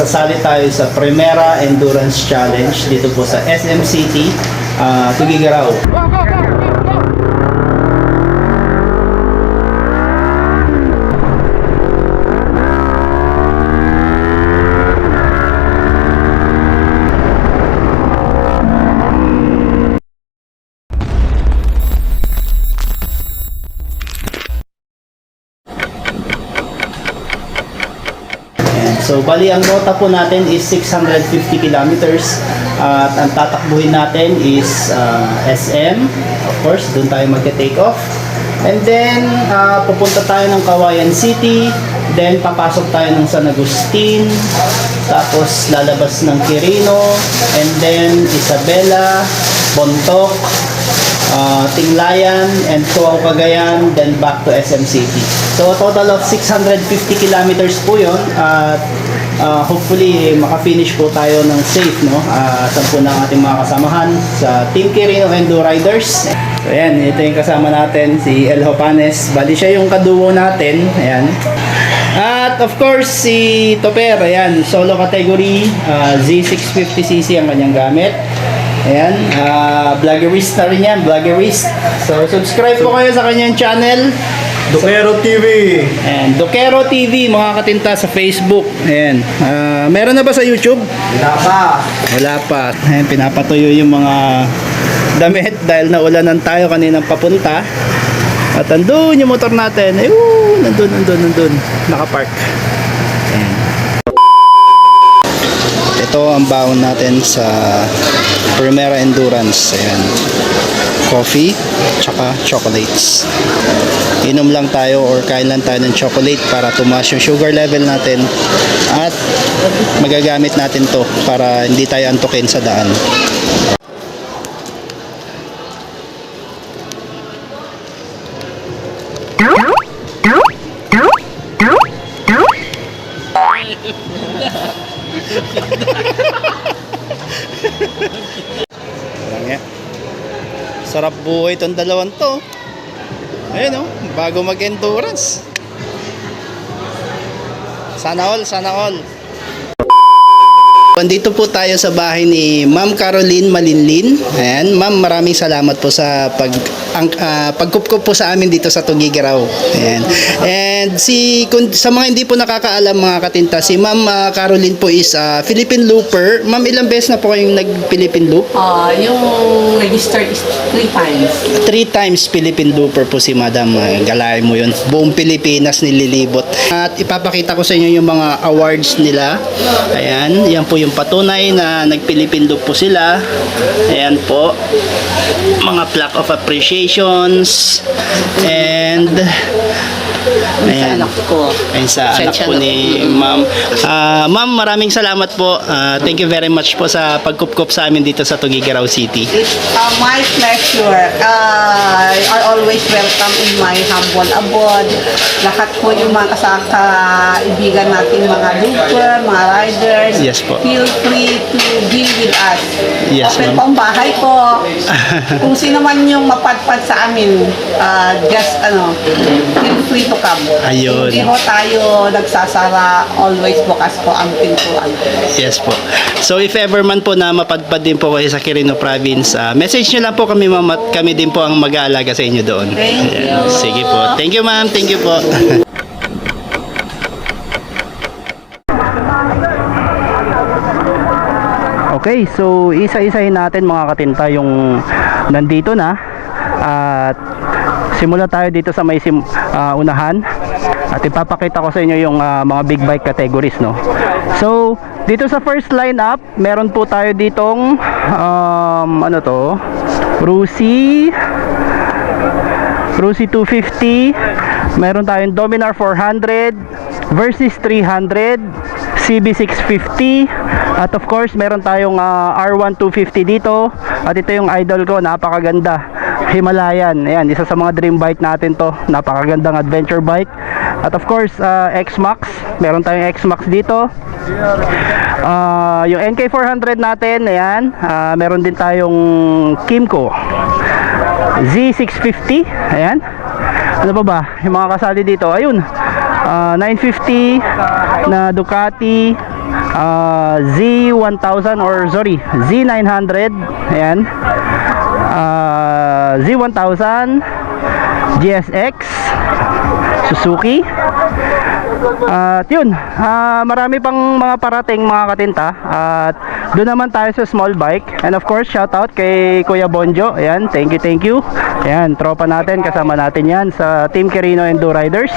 Sasali tayo sa Primera Endurance Challenge dito po sa SM City, Tugigaraw. So, bali ang rota po natin is 650 kilometers at ang tatakbuhin natin is SM. Of course, doon tayo magte-take off. And then, pupunta tayo ng Cauayan City. Then, papasok tayo ng San Agustin. Tapos, lalabas ng Quirino. And then, Isabela, Bontoc, Tinglayan, and Tuaw Cagayan, then back to SM City. So, a total of 650 kilometers po yun. At hopefully, makafinish po tayo ng safe, no? Saan po ng ating mga kasamahan sa Team Quirino Endo Riders. So, ayan, ito yung kasama natin, si El Hopanes. Bali siya yung kaduo natin. Ayan. At of course, si Toper, ayan, solo category, Z650cc ang kanyang gamit. Ayan, vloggerist na rin yan, vloggerist. So, subscribe po kayo sa kanyang channel. Dokero TV. And Dokero TV, mga katinta sa Facebook. Ayan, meron na ba sa YouTube? Wala pa. Wala pa. Ayan, pinapatuyo yung mga damit dahil naulanan tayo kaninang papunta. At andun yung motor natin. Ayun, nandun. Nakapark. Ayan. Ito ang baon natin sa Primera Endurance. Ayan. Coffee, tsaka chocolates. Inom lang tayo or kain lang tayo ng chocolate para tumaas yung sugar level natin. At magagamit natin to para hindi tayo antukin sa daan. Sarap buhay itong dalawang to. Ayun, oh, bago mag-endurance. Sana all. Nandito po tayo sa bahay ni Ma'am Caroline Malinlin. Ayan, Ma'am, maraming salamat po sa pagkupkup po sa amin dito sa Tugigaraw. Ayan. And sa mga hindi po nakakaalam mga katinta, si Ma'am Caroline po is Philippine Looper. Ma'am, ilang beses na po kayong nag-Philippine Loop? Yung registered is 3 times. 3 times Philippine Looper po si Madam. Galay mo yun. Buong Pilipinas nililibot. At ipapakita ko sa inyo yung mga awards nila. Ayan, yan po yung patunay na nag-Philippine Loop po sila. Ayan po. Mga plaque of appreciations. And ayan. Ayun sa anak po ni Ma'am. Ma'am, maraming salamat po. Thank you very much po sa pagkupkup sa amin dito sa Tugigaraw City. It's my pleasure. I always welcome in my humble abode. Lahat po yung mga kaibigan natin, mga looper, mga riders. Yes po. Feel free to be with us. Yes, Open ma'am. po ang bahay ko. Kung sino man yung mapadpad sa amin, just feel free to come. Ayun. Hindi po tayo nagsasara. Always bukas po ang pintuan. Yes po. So if ever man po na mapadpad din po kayo sa Quirino Province, message nyo lang po kami, ma'am, at kami din po ang mag-aalaga sa inyo doon. Thank you. Sige po. Thank you, ma'am. Thank you po. Okay, so isa-isahin natin mga katinta yung nandito na. At simula tayo dito sa may unahan. At ipapakita ko sa inyo yung mga big bike categories, no. So, dito sa first lineup, meron po tayo ditong Rusi 250, meron tayong Dominar 400, Versys 300, CB650, at of course meron tayong R1 250 dito. At ito yung idol ko, napakaganda, Himalayan. Ayan, isa sa mga dream bike natin to, napakagandang adventure bike. At of course, X-Max, meron tayong X-Max dito. Yung NK400 natin, ayan, meron din tayong Kymco Z650, ayan. Ano pa ba yung mga kasali dito? Ayun, 950 na Ducati, Z1000 or sorry, Z900. Ayan. Z1000, GSX, Suzuki. At yun, marami pang mga parating mga katinta. At doon naman tayo sa small bike. And of course, shout out kay Kuya Bonjo. Ayan, thank you. Ayan, tropa natin, kasama natin yan sa Team Quirino Enduro Riders.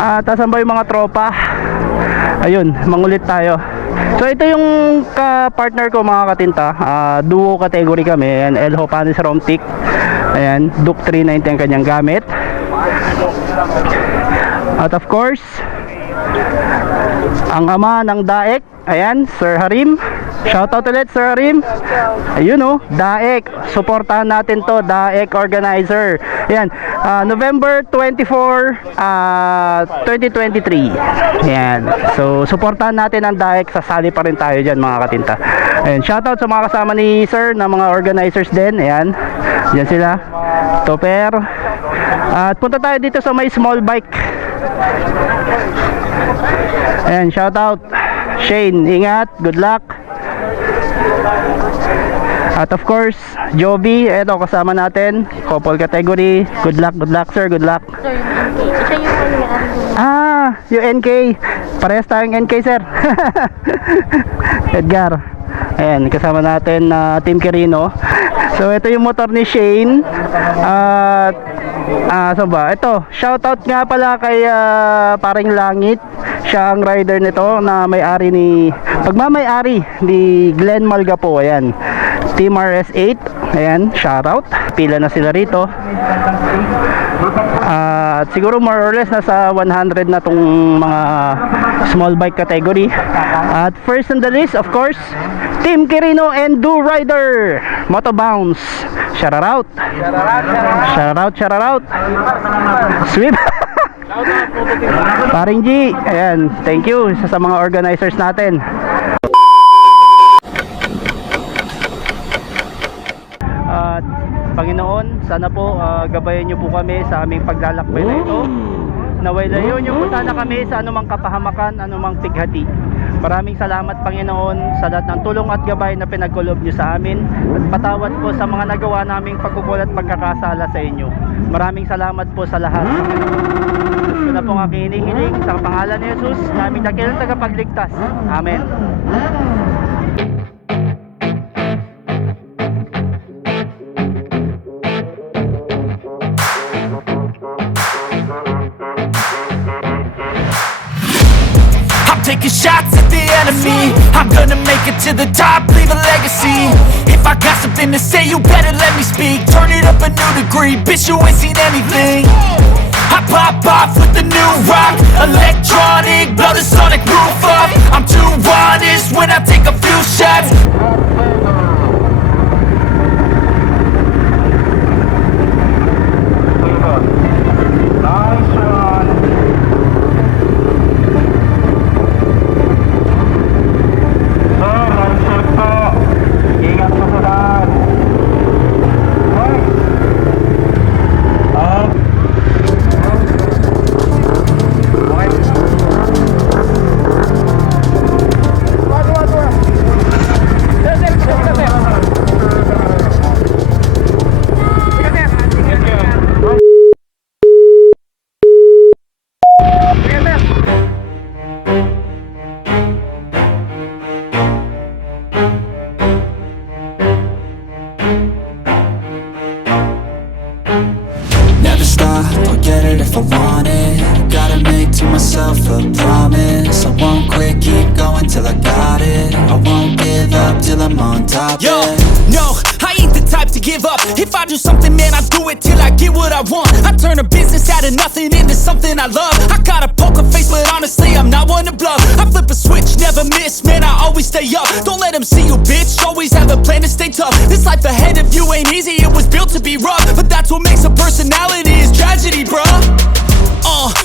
At asan ba yung mga tropa? Ayun, mangulit tayo. So ito yung partner ko mga katinta, duo category kami. Ayan, El Hopanis Romtic. Ayan, Duke 390 ang kanyang gamit. At of course, ang ama ng Daek, ayan, Sir Harim. Shoutout ulit, Sir Harim. Ayun oh, Daek. Suportahan natin to, Daek Organizer. Ayan, November 24, 2023. Ayan. So, suportahan natin ang Daek. Sasali pa rin tayo dyan, mga katinta. Ayan, shoutout sa mga kasama ni Sir, na mga organizers din. Ayan, dyan sila. Topper. At punta tayo dito sa may small bike. Ayan, shoutout Shane, ingat, good luck. At of course, Joby, eto kasama natin, couple category. Good luck sir, good luck. Sir, yung NK. Yung NK. Parehas tayong NK sir. Edgar. Ayan, kasama natin na Team Quirino. So ito yung motor ni Shane. At so ba? Ito, shoutout nga pala kay Paring Langit. Siya ang rider nito na may-ari ni pagmamay-ari ni Glenn Malgapo. Ayan. Team RS8. Ayan, shoutout. Pila na sila rito. At siguro more or less nasa 100 na tong mga small bike category. At first on the list, of course, Team Quirino Enduro Rider Motobounce. Shout out. Sweep. Paring G, ayan, thank you sa mga organizers natin. At Panginoon, sana po gabayan niyo po kami sa aming paglalakbay na ito. Naway layo niyo po sana kami sa anumang kapahamakan, anumang pighati. Maraming salamat Panginoon sa lahat ng tulong at gabay na pinagkulob niyo sa amin. At patawad po sa mga nagawa naming pagkukulat at pagkakasala sa inyo. Maraming salamat po sa lahat. Ito na po ang aking hinihiling sa pangalan ni Jesus, naming dakilang tagapagligtas. Amen. Taking shots at the enemy, I'm gonna make it to the top, leave a legacy. If I got something to say, you better let me speak. Turn it up a new degree, bitch, you ain't seen anything. I pop off with the new rock, electronic, blow the sonic roof up. I'm too honest when I take a few shots. if I want it. Gotta make to myself a promise. I won't quit, keep going till I got it. I won't give up till I'm on top. Yo, yeah. no, I ain't the type to give up. If I do something, man, I do it till I get what I want. I turn a business out of nothing into something I love. I got a poker face, but honestly, I'm not one to bluff. I flip a switch, never miss, man, I always stay up. Don't let them see you, bitch, always have a plan to stay tough. This life ahead of you ain't easy, it was built to be rough. But that's what makes a personality, is tragedy, bruh.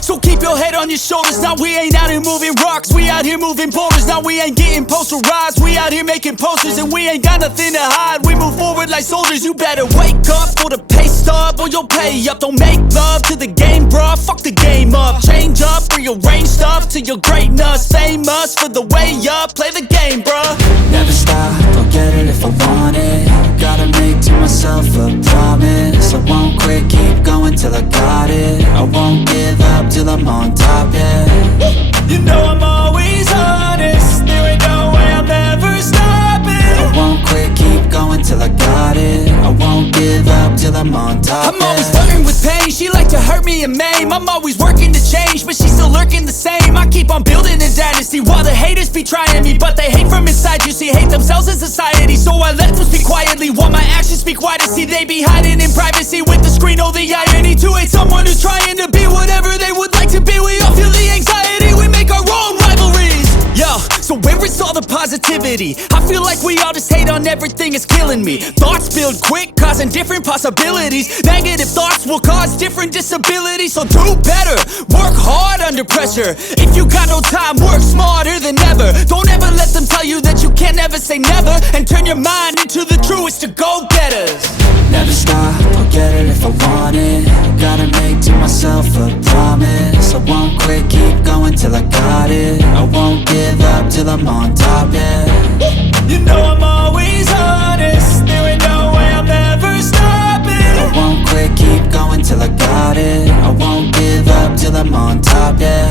So So keep your head on your shoulders. Now we ain't out here moving rocks, we out here moving boulders. Now we ain't getting posterized, we out here making posters. And we ain't got nothing to hide, we move forward like soldiers. You better wake up for the pay stub or you'll pay up. Don't make love to the game, bruh, fuck the game up. Change up, rearrange stuff to your greatness. Famous for the way up, play the game, bruh. Never stop, I'll get it if I want it. Gotta make to myself a promise. I won't quit, keep going till I got it. I won't give up till I'm on top, yeah. You know I'm always honest, there ain't no way I'm ever stopping. I won't quit, keep going till I got it. I won't give up till I'm on top, I'm always yeah. flirting with pain, she like to hurt me and maim. I'm always working to change, but she's still lurking the same. I keep on building a dynasty while the haters be trying me. But they hate from inside, you see, hate themselves in society. So I let them speak quietly while my actions speak wider. See, they be hiding in privacy with the screen, oh the irony. To hate someone who's trying to be whatever they would like to be. We all feel the anxiety, we make our own rivalries. Yo, so where is all the positivity? I feel like we all just hate on everything, it's killing me. Thoughts build quick, causing different possibilities. Negative thoughts will cause different disabilities. So do better, work hard under pressure. If you got no time, work smarter than ever. Don't ever let them tell you that you can't never say never. And turn your mind into the truest of go-getters. Never stop, I'll get it if I want it. Gotta make to myself a promise. I won't quit, keep going till I got it. I won't give up till I'm on top, yeah. You know I'm always honest, there ain't no way I'm ever stopping. I won't quit, keep going till I got it. I won't give up till I'm on top, yeah.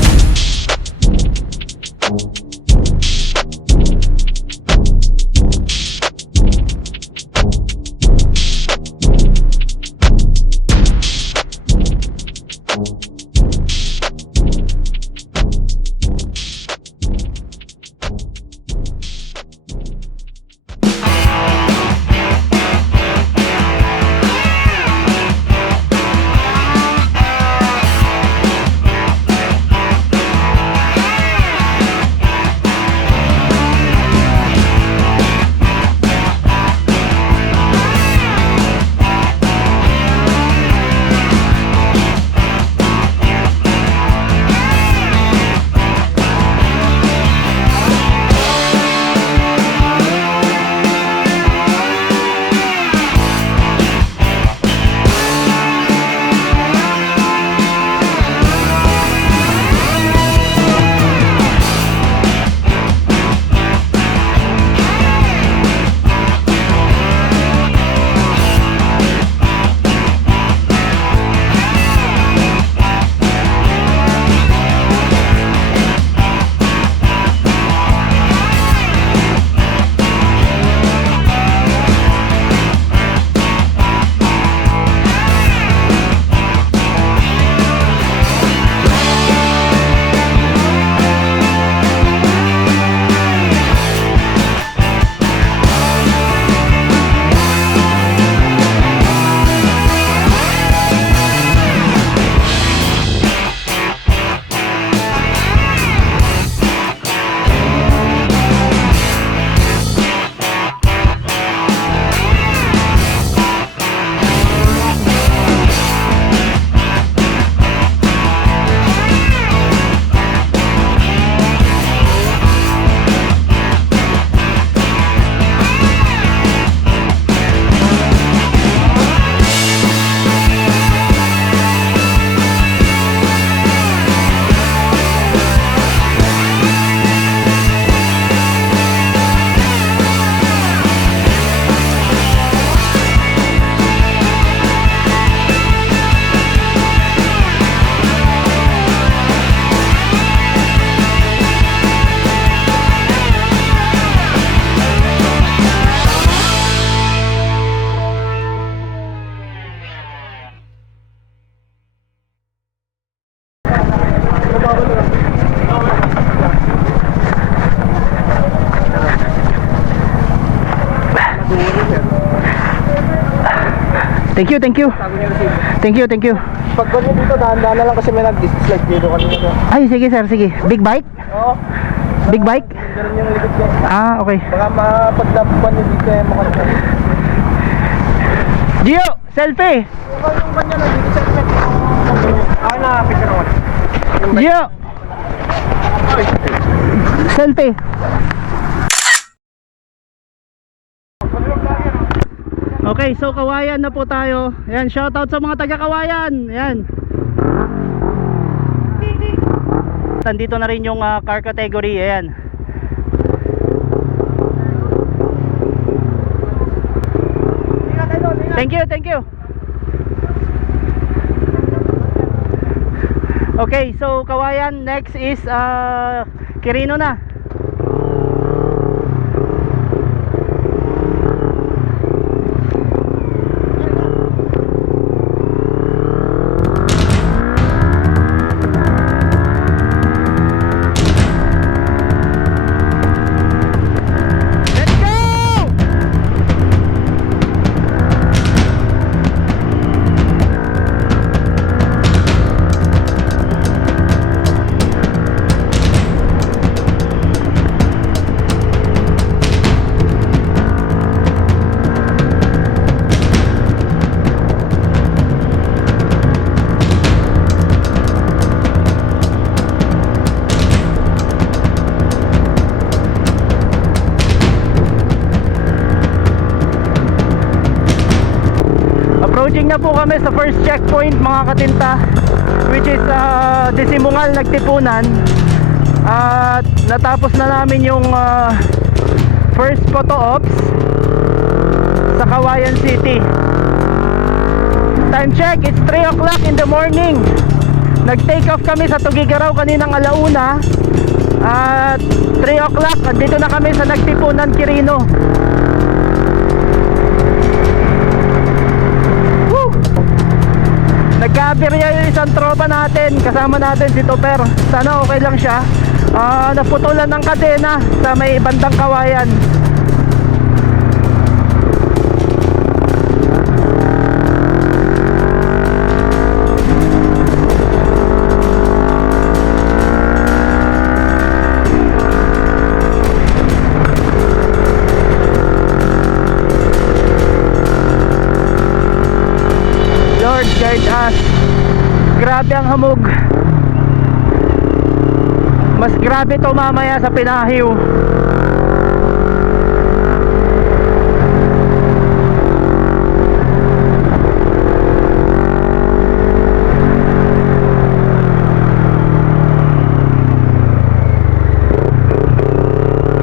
Thank you, thank you. Thank you, thank you. Pag ganyan dito, dahan-dahan na lang kasi may nag-dislike dito kanina. Ay, sige sir, sige. Big bike? Oo. Big bike? Ganun yung likod ko. Ah, okay. Baka mapagdapuan yung dito yung makalimutan. Gio, selfie! Yung kanya na dito sa akin na picture ako. Gio! Selfie! Okay, so Kawayan na po tayo. Ayan, shoutout sa mga taga Kawayan. Ayan. Nandito na rin yung car category. Ayan. Thank you, thank you. Okay, so Kawayan, next is Quirino na. Let's go! Approaching na po kami sa first checkpoint mga katinta, which is Disimungal, Nagtipunan. At natapos na namin yung first photo ops sa Kawayan City. Time check, it's 3 o'clock in the morning. Nag-take off kami sa Tugigaraw kaninang alauna. At 3 o'clock, dito na kami sa Nagtipunan, Quirino. Nagkabirya yung isang tropa natin. Kasama natin si Toper. Sana okay lang siya. Naputulan ng kadena sa may bandang Kawayan. Lord, guide us. Grabe ang hamog. Mas grabe to mamaya sa Pinahiw.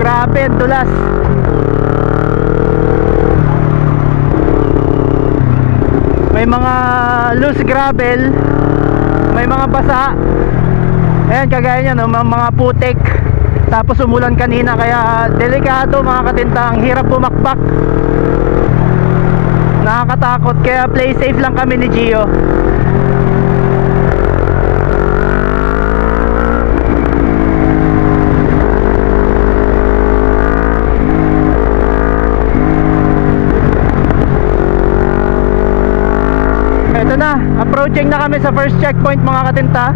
Grabe ang dulas. May mga loose gravel, may mga basa. Ayan, kagaya niyan, mga putik. Tapos umulan kanina, kaya delikado mga katinta. Ang hirap bumakbak, nakakatakot. Kaya play safe lang kami ni Gio. Ito na, approaching na kami sa first checkpoint mga katinta.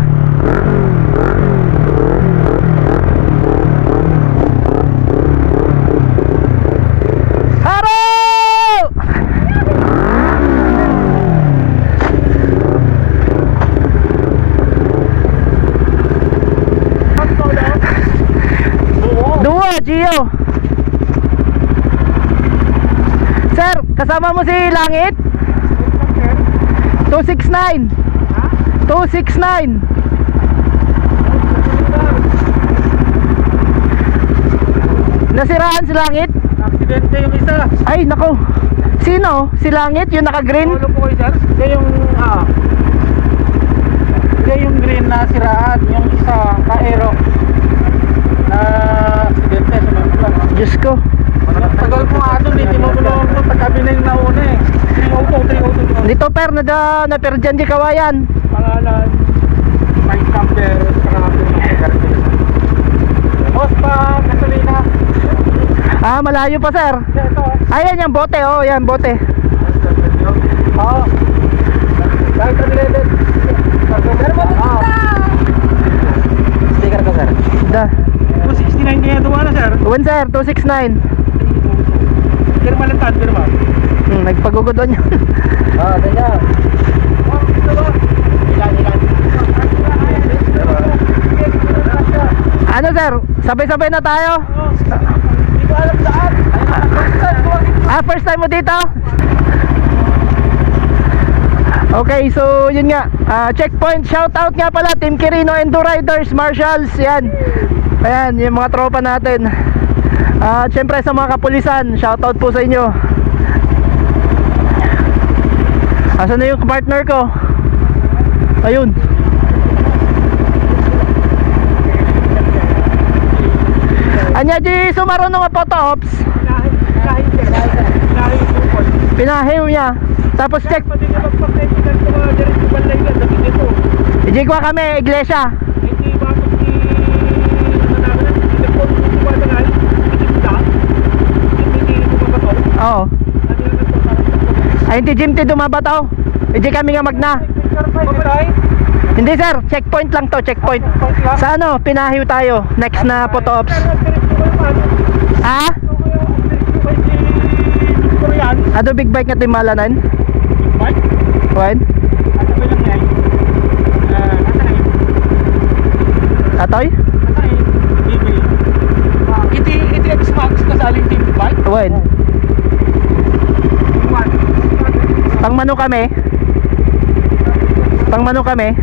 Haro! Duwa, Gio. Sir, kasama mo si Langit? 269. 269. Nasiraan si Langit? Aksidente yung isa. Ay, nako. Sino? Si Langit, yung naka-green? Ulo po kayo, sir. Hindi yung green na siraan. Yung isa, ka-aero. Na aksidente sa Mamplan. Diyos ko. Tagal mo nga doon, hindi mo bulong mo. Pagkabi na yung nauna eh. 302. Dito per, na-perdyan di Kawayan. Pangalan, Mike Camper, Karapin, Hospa, gasolina. Ah, malayo pa sir. Ito. Ayan yung bote, oh, yan bote. Oo. Kahit related. Pero mo dito sticker ko, sir. Da. 269 kaya duwa na, sir. Uwan sir, 269. Pirma lang tan, pirma. Nagpagugudon yun. Ah, tanya. Ilan? Ano sir? Sabay-sabay na tayo? Hindi ko alam daan. First time mo dito? Okay, so yun nga, checkpoint, shoutout nga pala Team Quirino, Endo Riders, Marshals, yan. Ayan, yung mga tropa natin. At syempre sa mga kapulisan, shoutout po sa inyo. Asan na yung partner ko? Ayun. Anya di sumarunong nga photo ops. Pinahiw niya. Tapos check. Iji ko kami iglesia. Oo. Ay hindi Jim ti dumabataw. Iji kami nga magna. Hindi sir, checkpoint lang to, checkpoint. Sa ano, pinahiw tayo. Next na photo ops. Ah? Ado big bike nga timalanan? Big bike? When? Ano ba lang yan? Atoy? Iti X-Max kasaling team bike? When? Pangmano kami? Pangmano kami?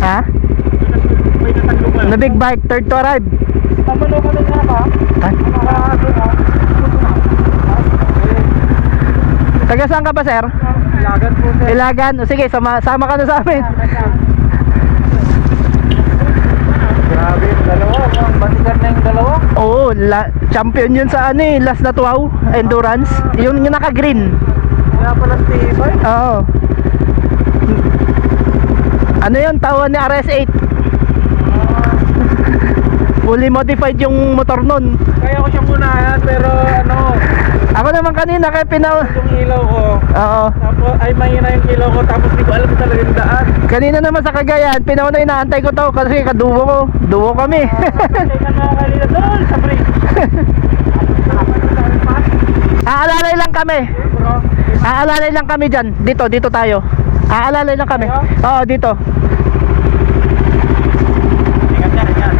Ha? May natanglo ka. Na big bike, third to arrive. Pamalo ka na ba? Taga saan ka ba sir? Ilagan po sir. Ilagan? O sige, sama ka na sa amin. Grabe, dalawa. Batikan na yung dalawa. Oo, champion yun sa ano eh, last na tuwaw, endurance. Yung naka-green. Kaya pala tibay. Oo. Ano yun, tawag ni RS8. Fully modified yung motor nun. Kaya ko siya muna yan, pero ano, Ako naman kanina kaya yung ilaw ko. Oo. Tapos, ay mahina yung ilaw ko, tapos di ko alam talaga yung daan. Kanina naman sa Cagayan, pinauna inaantay ko to kasi kaduwo ko. Duwo kami. Teka na kanina doon sa break. Aalalay lang kami. Aalalay lang kami dyan. Dito tayo. Aalalay lang kami. Oo, dito. Ingat yan, ingat.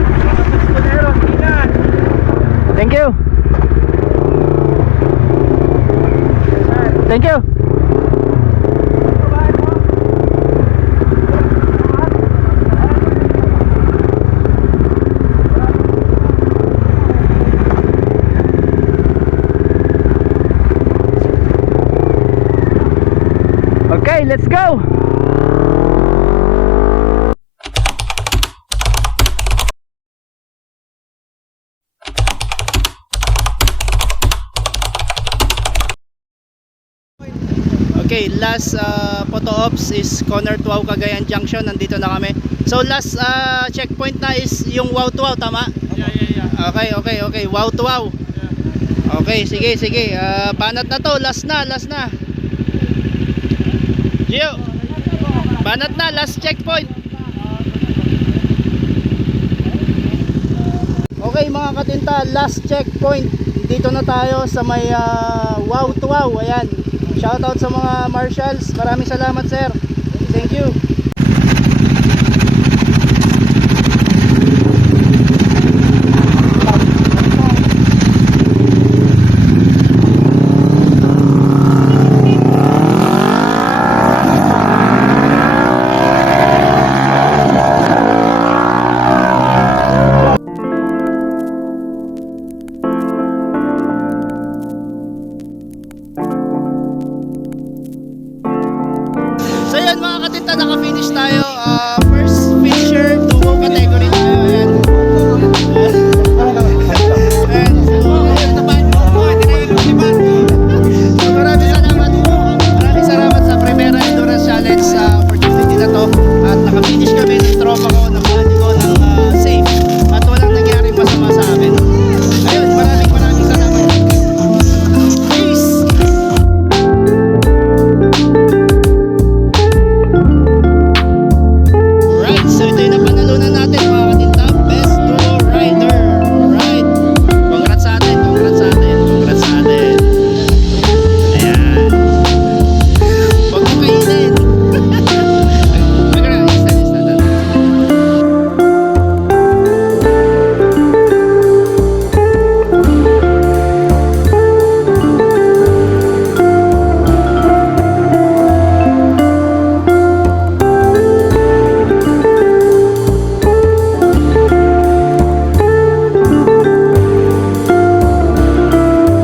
Ingat. Thank you. Thank you. Okay, let's go. Okay, last photo ops is Corner Tuaw Cagayan Junction. Nandito na kami. So last checkpoint na is yung Wow Tuaw, tama? Yeah. Okay. Wow Tuaw. Okay, sige. Banat na to, last na. Gio. Banat na, last checkpoint. Okay mga katinta, last checkpoint. Dito na tayo sa may Wow Tuaw. Ayan. Shoutout sa mga marshals. Maraming salamat sir. Thank you.